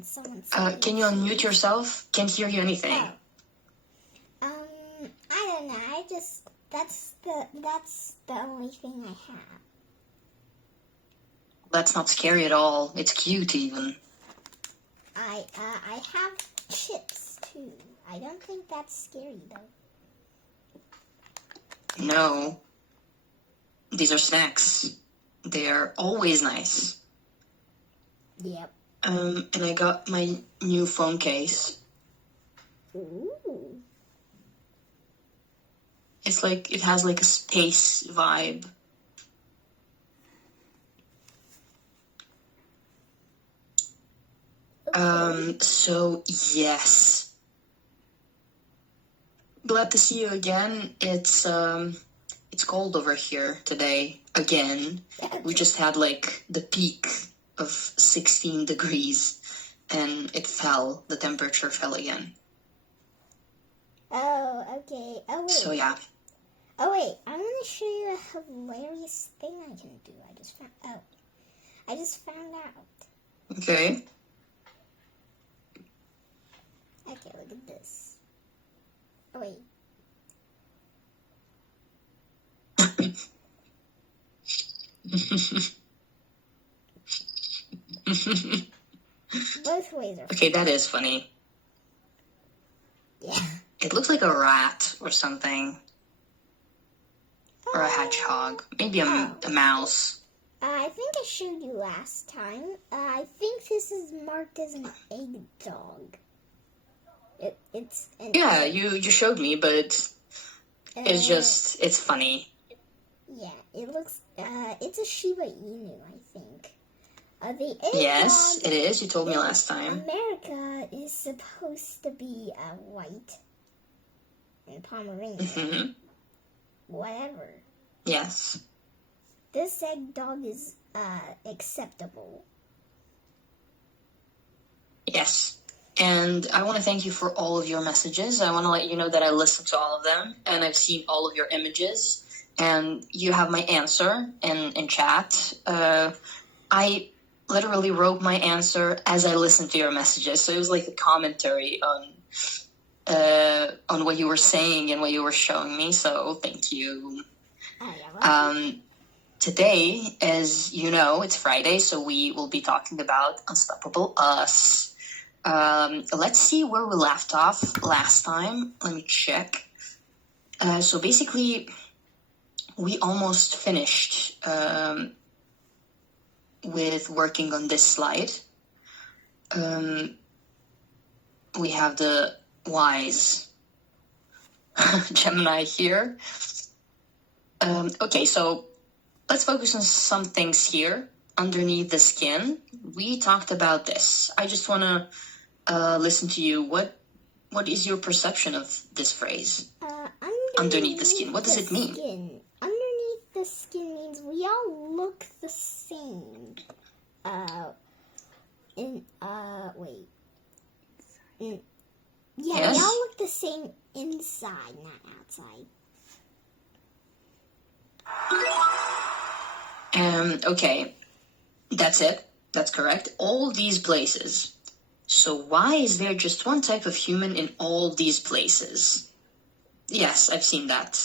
and someone said Can you unmute yourself? Can't hear you anything. I don't know. That's the only thing I have. That's not scary at all. It's cute even. I have chips too. I don't think that's scary though. No. These are snacks. They are always nice. Yep. And I got my new phone case. Ooh. It's like, it has like a space vibe. So yes. Glad to see you again. It's cold over here today, again. We just had like the peak of 16 degrees and it fell, the temperature fell again. Oh, okay. Oh, wait. So yeah. Oh, wait. I'm going to show you a hilarious thing I can do. I just found out. Okay. Okay, look at this. Oh, wait. Both ways are Okay, that is funny. Yeah. It looks like a rat or something. Or a hedgehog. Maybe a mouse. I think I showed you last time. I think this is marked as an egg dog. It's an Yeah, egg. you showed me, but it's funny. Yeah, it looks, it's a Shiba Inu, I think. The egg Yes, dog it is. You told me last time. America is supposed to be white and Pomeranian. Mm-hmm. Whatever. Yes. This egg dog is acceptable. Yes. And I want to thank you for all of your messages. I want to let you know that I listened to all of them and I've seen all of your images and you have my answer in chat. I literally wrote my answer as I listened to your messages. So it was like a commentary on what you were saying and what you were showing me. So thank you. Today, as you know, it's Friday, so we will be talking about Unstoppable Us. Let's see where we left off last time. Let me check. So basically, we almost finished with working on this slide. We have the wise Gemini here. Okay, so let's focus on some things here. Underneath the skin, we talked about this. I just want to listen to you. What is your perception of this phrase? Underneath the skin. What does it mean? Underneath the skin means we all look the same. Yes? We all look the same inside, not outside. Okay, that's it. That's correct. All these places. So why is there just one type of human in all these places? Yes, I've seen that.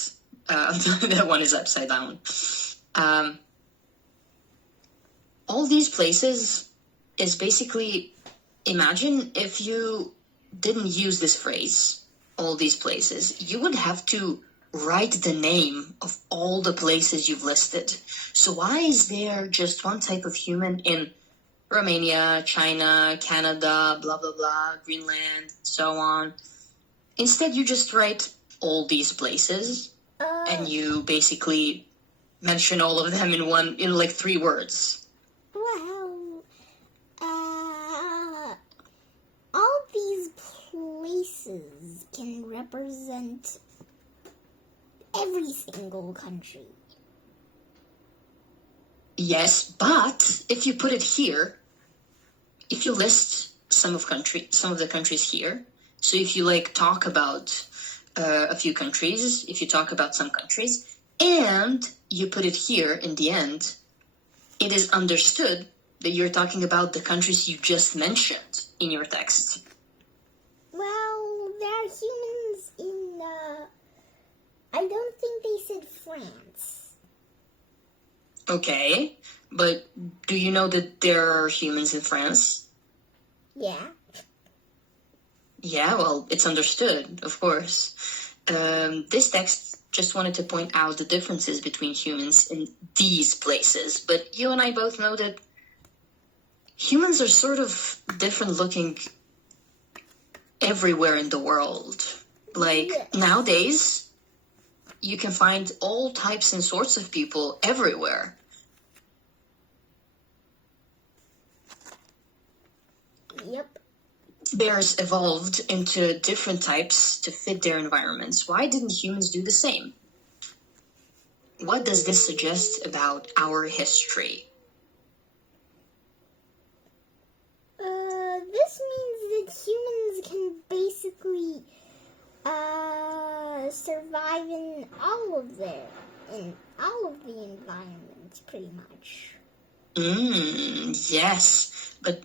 That one is upside down. All these places is basically, imagine if you didn't use this phrase, all these places, you would have to write the name of all the places you've listed. So why is there just one type of human in Romania, China, Canada, blah, blah, blah, Greenland, so on? Instead, you just write all these places and you basically mention all of them in like 3 words. Well, all these places can represent every single country. Yes, but if you put it here, if you list some of the countries here, so if you like talk about a few countries, if you talk about some countries, and you put it here in the end, it is understood that you're talking about the countries you just mentioned. in your text? Well, there are humans in, I don't think they said France. Okay, but do you know that there are humans in France? Yeah. Yeah, well, it's understood, of course. This text just wanted to point out the differences between humans in these places, but you and I both know that humans are sort of different looking everywhere in the world. Like, Yes. nowadays, you can find all types and sorts of people everywhere. Yep. Bears evolved into different types to fit their environments. Why didn't humans do the same? What does this suggest about our history? This means that humans can basically survive in all of the environments, pretty much. Yes, but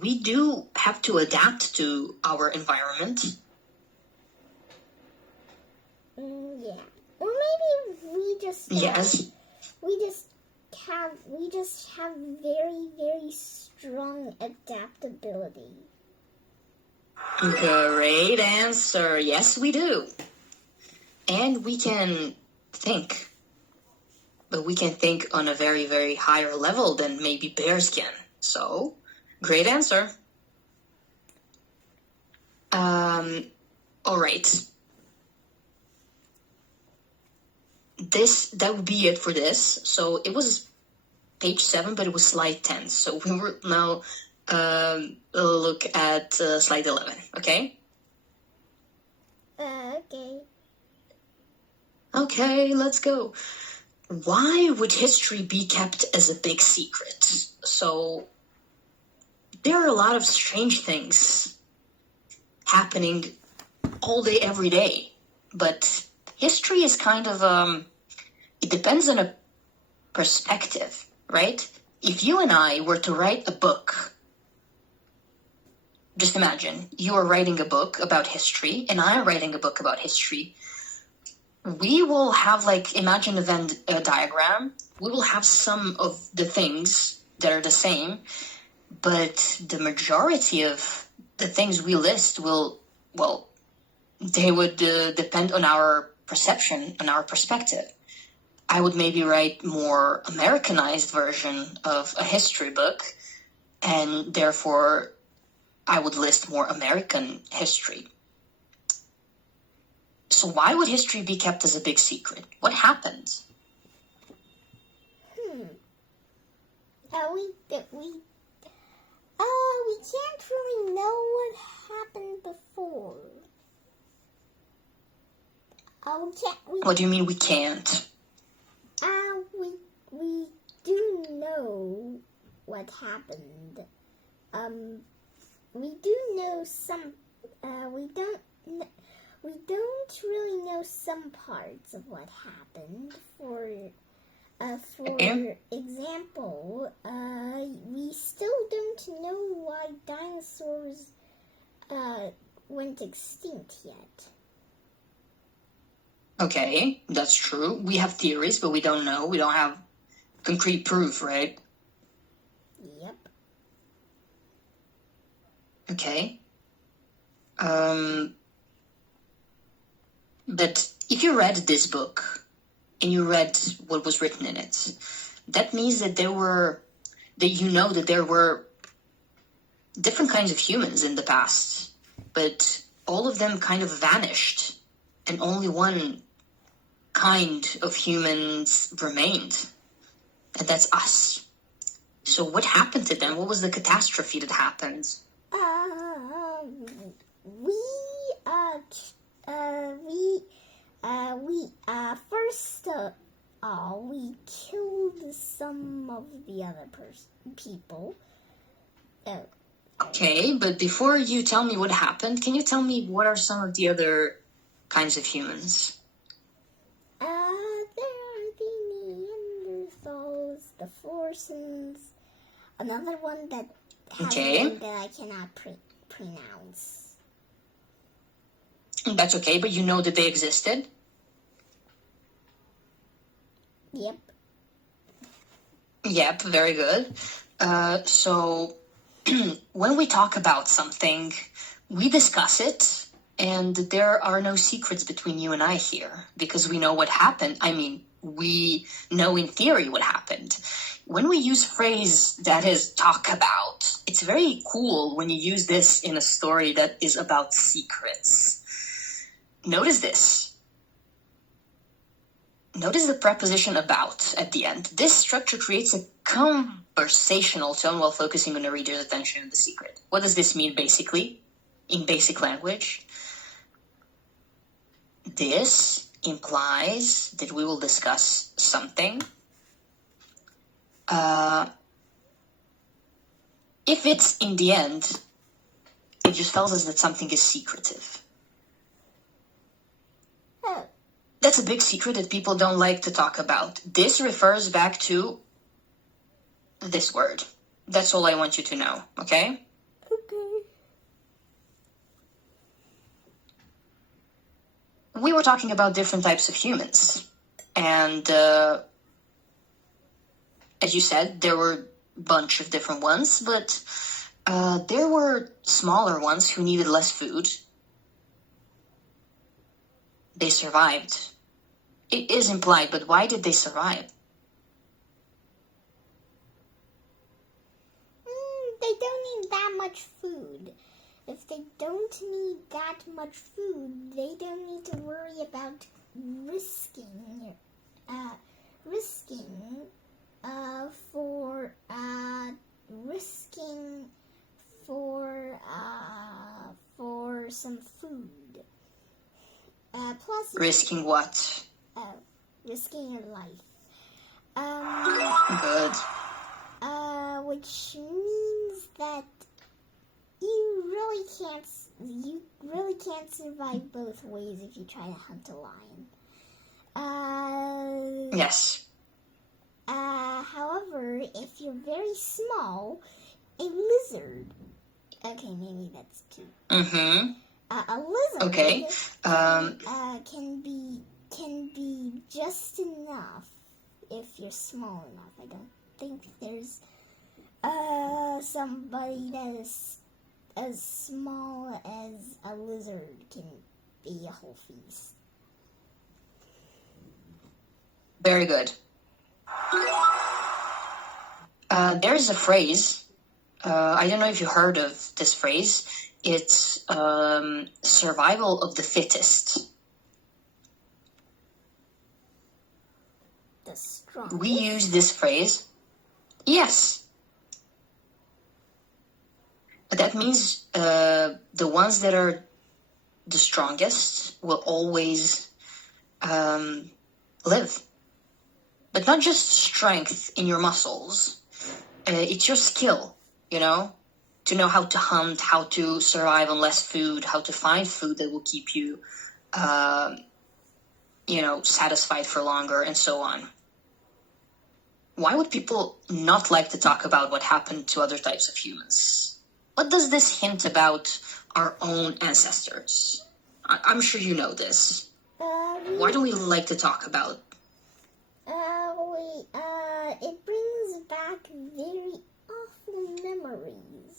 we do have to adapt to our environment. Yeah. Or maybe we just Yes. we just have very, very strong adaptability. Great answer. Yes, we do. And we can think. But we can think on a very, very higher level than maybe bears can. So, great answer. All right. That would be it for this. So it was page 7, but it was slide 10. So we will now look at slide 11. Okay. Okay. Okay, let's go. Why would history be kept as a big secret? So there are a lot of strange things happening all day, every day. But history is kind of, it depends on a perspective, right? If you and I were to write a book, just imagine you are writing a book about history and I'm writing a book about history. We will have, like, imagine a Venn diagram. We will have some of the things that are the same, but the majority of the things we list will, well, they would depend on our perception, on our perspective. I would maybe write more Americanized version of a history book, and therefore I would list more American history. So why would history be kept as a big secret? What happened? We can't really know what happened before. What do you mean we can't? We do know what happened. We do know some. We don't really know some parts of what happened. For example, we still don't know why dinosaurs went extinct yet. Okay, that's true. We have theories, but we don't know. We don't have concrete proof, right? Yep. Okay. But if you read this book and you read what was written in it, that means that there were different kinds of humans in the past, but all of them kind of vanished, and only one kind of humans remained, and that's us. So what happened to them? What was the catastrophe that happened? First of all, we killed some of the other people. Okay, but before you tell me what happened, can you tell me what are some of the other kinds of humans? There are the Neanderthals, the Forsons, another one that has a name that I cannot pronounce. That's okay, but you know that they existed? Yep. Yep, very good. So, when we talk about something, we discuss it, and there are no secrets between you and I here, because we know what happened. I mean, we know in theory what happened. When we use phrase that is talk about, it's very cool when you use this in a story that is about secrets. Notice this. Notice the preposition about at the end. This structure creates a conversational tone while focusing on the reader's attention on the secret. What does this mean basically? In basic language? This implies that we will discuss something. If it's in the end, it just tells us that something is secretive. Oh. That's a big secret that people don't like to talk about. This refers back to this word. That's all I want you to know, okay? Okay. We were talking about different types of humans. And as you said, there were a bunch of different ones, but there were smaller ones who needed less food. They survived. It is implied, but why did they survive? They don't need that much food. If they don't need that much food, they don't need to worry about risking for some food. Plus, Risking what? risking your life. Good. Which means that you really can't survive both ways if you try to hunt a lion. Yes. However, if you're very small, a lizard. Okay, maybe that's two. Mm-hmm. A lizard. Okay. Can be just enough if you're small enough. I don't think there's somebody that is as small as a lizard can be a whole feast. Very good. There's a phrase. I don't know if you heard of this phrase. It's survival of the fittest. The strongest. We use this phrase. Yes. That means the ones that are the strongest will always live. But not just strength in your muscles. It's your skill, to know how to hunt, how to survive on less food, how to find food that will keep you, satisfied for longer, and so on. Why would people not like to talk about what happened to other types of humans? What does this hint about our own ancestors? I'm sure you know this. Why do we like to talk about? It brings back very awful memories.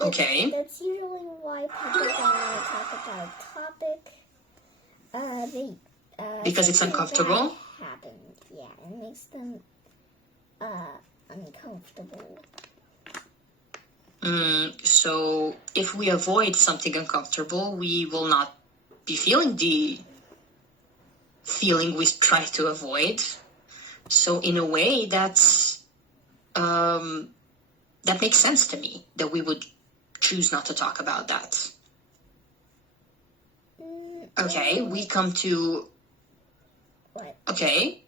Okay. That's usually why people don't want to talk about a topic. Because it's something uncomfortable? bad happened. Yeah, it makes them uncomfortable. So if we avoid something uncomfortable, we will not be feeling the feeling we try to avoid. So in a way, that makes sense to me, that we would choose not to talk about that. Okay, we come to... What? Okay,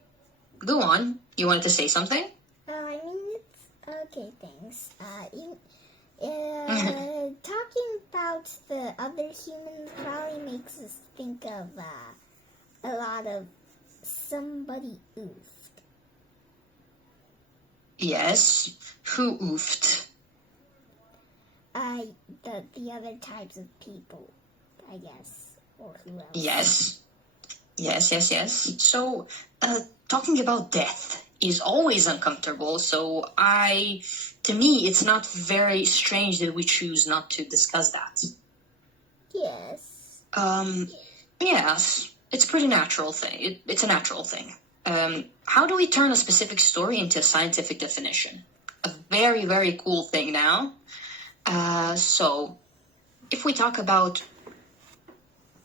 go on. You wanted to say something? It's... Okay, thanks. Talking about the other humans probably makes us think of a lot of somebody oofed. Yes. Who oofed? the other types of people, I guess, or who else? Yes. So, talking about death is always uncomfortable. So, to me, it's not very strange that we choose not to discuss that. Yes. Yes, it's a pretty natural thing. It's a natural thing. How do we turn a specific story into a scientific definition? A very, very cool thing now. So, if we talk about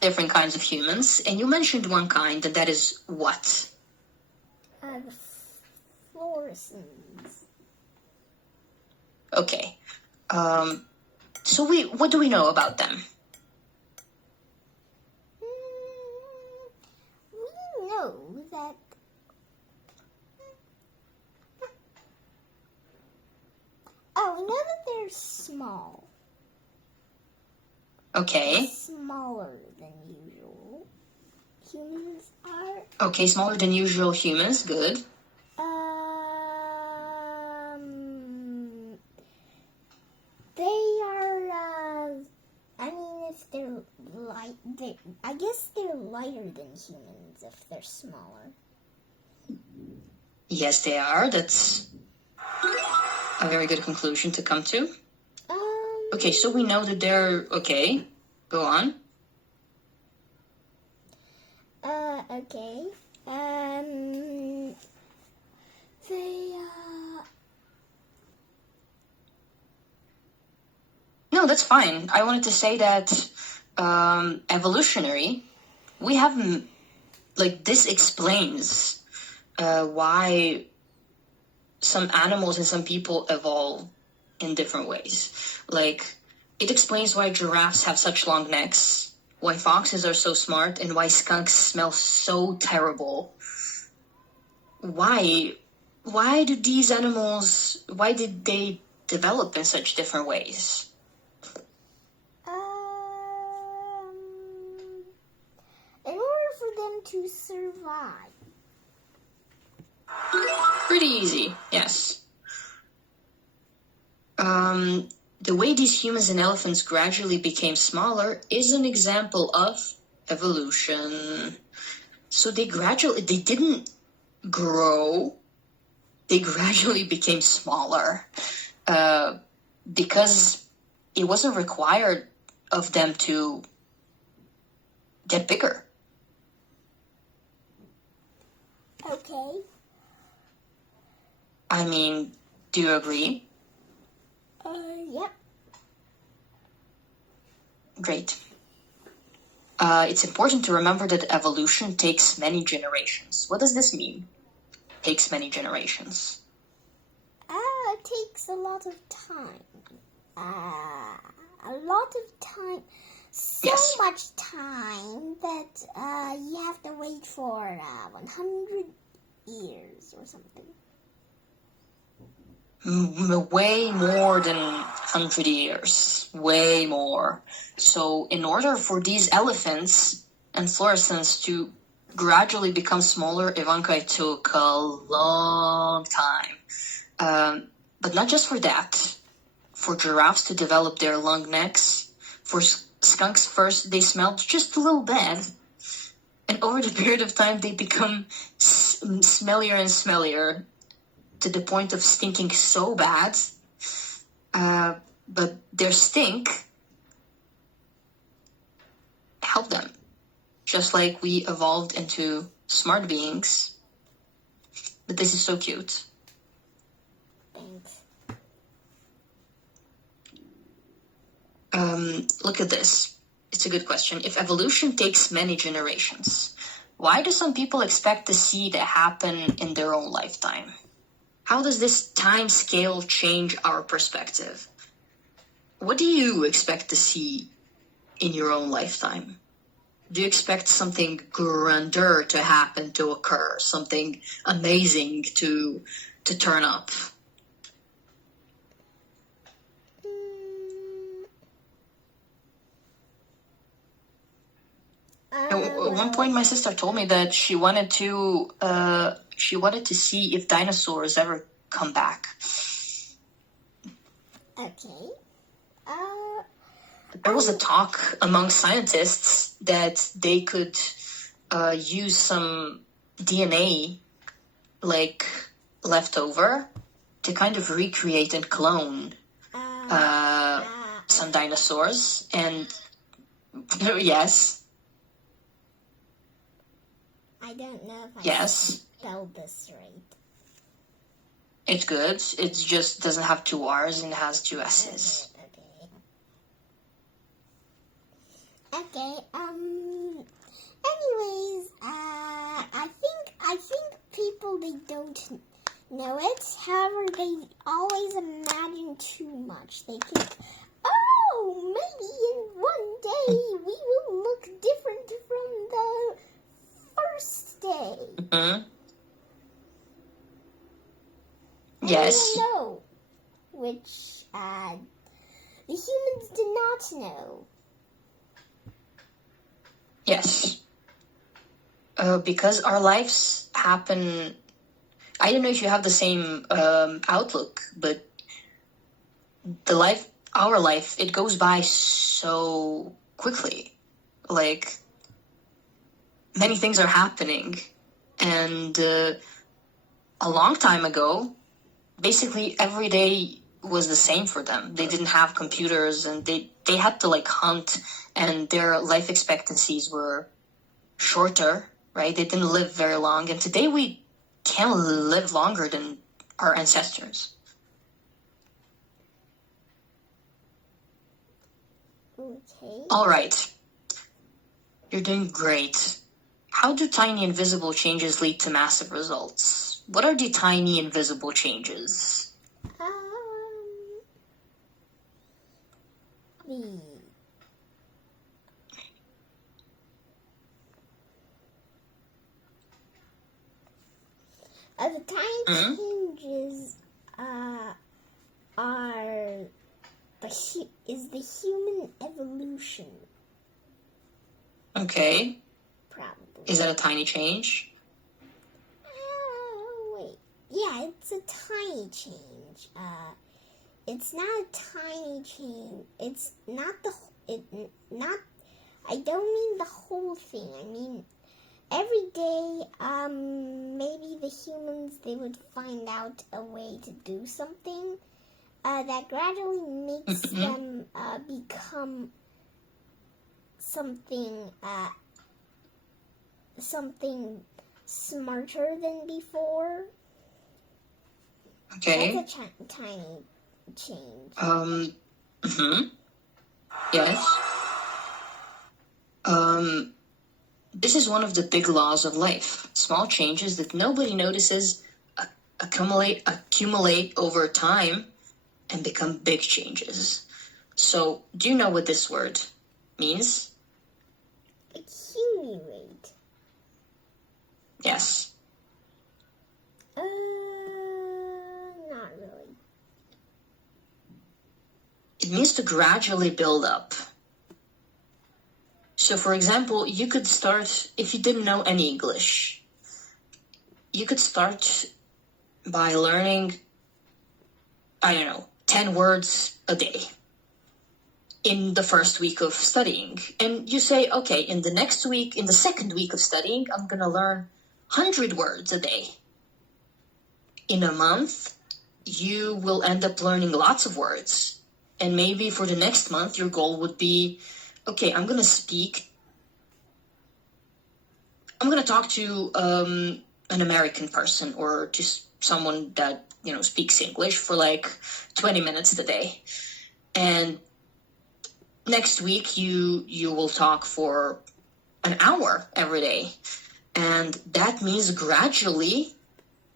different kinds of humans, and you mentioned one kind, and that is what? The fluorescents. Okay. So what do we know about them? We know that we know that they're small. Okay. Smaller than usual. Humans are. Okay, smaller than usual humans. Good. They are. I mean, if they're light, I guess they're lighter than humans if they're smaller. Yes, they are. That's a very good conclusion to come to. Okay, so we know that they're... Okay, go on. Okay. No, that's fine. I wanted to say that evolutionary, we haven't... Like, this explains why some animals and some people evolve in different ways. Like, it explains why giraffes have such long necks, why foxes are so smart, and why skunks smell so terrible. Why did these animals, why did they develop in such different ways? In order for them to survive. Pretty easy, yes. The way these humans and elephants gradually became smaller is an example of evolution. So they didn't grow, they gradually became smaller because it wasn't required of them to get bigger. Okay. I mean, do you agree? Yep. Great. It's important to remember that evolution takes many generations. What does this mean? Takes many generations. It takes a lot of time. A lot of time. So Yes. much time that you have to wait for 100 years or something. Way more than 100 years. Way more. So in order for these elephants and fluorescents to gradually become smaller, Ivanka, it took a long time. But not just for that. For giraffes to develop their long necks. For skunks first, they smelled just a little bad. And over the period of time, they become smellier and smellier, to the point of stinking so bad. But their stink helped them. Just like we evolved into smart beings. But this is so cute. Thanks. Look at this. It's a good question. If evolution takes many generations, why do some people expect to see that happen in their own lifetime? How does this time scale change our perspective? What do you expect to see in your own lifetime? Do you expect something grander to happen, to occur, something amazing to turn up? At one point, my sister told me that she wanted to see if dinosaurs ever come back. Okay. There was a talk among scientists that they could use some DNA, like, leftover to kind of recreate and clone some dinosaurs. And yes. I don't know if I Yes. spelled this right. It's good. It just doesn't have 2 R's and has 2 S's. Okay. Anyways, I think people, they don't know it. However, they always imagine too much. They think, oh, maybe in one day we will look different from the first day. Mm-hmm. Yes. We will know, which the humans did not know. Yes. Because our lives happen. I don't know if you have the same outlook, but our life, it goes by so quickly. Like, many things are happening. And a long time ago, basically every day was the same for them. They didn't have computers, and they had to, like, hunt, and their life expectancies were shorter, right? They didn't live very long. And today we can live longer than our ancestors. Okay. All right. You're doing great. How do tiny invisible changes lead to massive results? What are the tiny invisible changes? The tiny changes is the human evolution. Okay. Probably. Is that a tiny change? Wait. Yeah, it's a tiny change. It's not a tiny change. It's not I don't mean the whole thing. I mean, every day, maybe the humans, they would find out a way to do something that gradually makes them become something smarter than before. Okay. That's a tiny change. Yes. This is one of the big laws of life. Small changes that nobody notices accumulate over time and become big changes. So, do you know what this word means? Accumulate. Yes. Not really. It means to gradually build up. So, for example, you could start, if you didn't know any English, you could start by learning, 10 words a day in the first week of studying. And you say, okay, in the second week of studying, I'm going to learn 100 words a day. In a month, you will end up learning lots of words. And maybe for the next month, your goal would be, okay, I'm going to talk to an American person, or just someone that, speaks English for like 20 minutes a day. And next week, you will talk for an hour every day. And that means gradually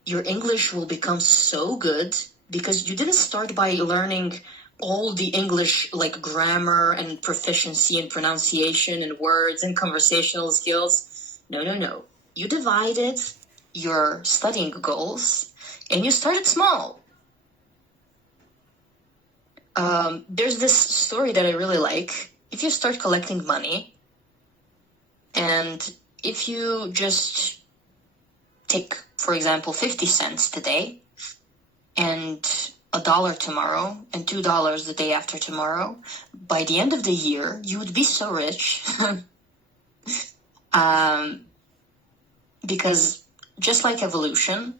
your English will become so good, because you didn't start by learning all the English, like grammar and proficiency and pronunciation and words and conversational skills. No. You divided your studying goals and you started small. There's this story that I really like. If you start collecting money, and if you just take, for example, 50 cents today, and $1 tomorrow and $2 the day after tomorrow, by the end of the year, you would be so rich. Because just like evolution,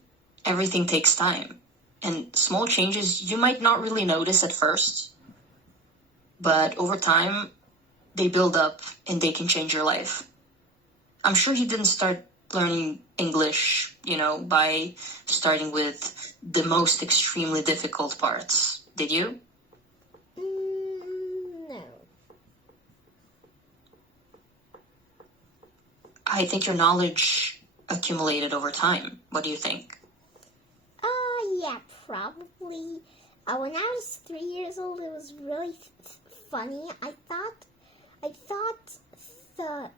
everything takes time. And small changes you might not really notice at first, but over time, they build up and they can change your life. I'm sure you didn't start learning English, by starting with the most extremely difficult parts, did you? No. I think your knowledge accumulated over time. What do you think? Yeah, probably. When I was 3 years old, it was really funny. I thought the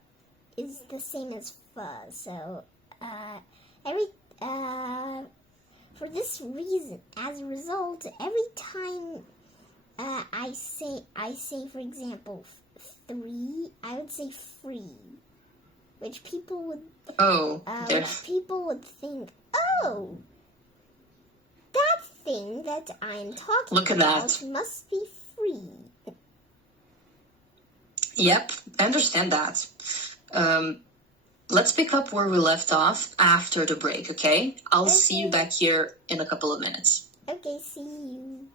is the same as fuzz. So, for this reason, as a result, every time I say, for example, 3, I would say free, which people would think, oh, that thing that I'm talking Look at about that. must be free. Yep, I understand that. Let's pick up where we left off after the break, okay? I'll see you back here in a couple of minutes. Okay, see you.